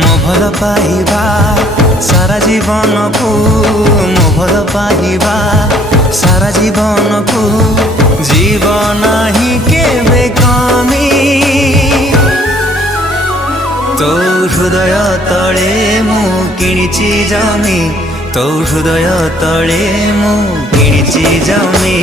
ମୋ ଭଲ ପାଇବା ସାରା ଜୀବନକୁ, ମୋ ଭଲ ପାଇବା ସାରା ଜୀବନକୁ ଯିବ ନାହିଁ କେବେ କମି। ତୋ ହୃଦୟ ତଳେ ମୁଁ କିଣିଛି ଜମି, ତୋ ହୃଦୟ ତଳେ ମୁଁ କିଣିଛି ଜମି।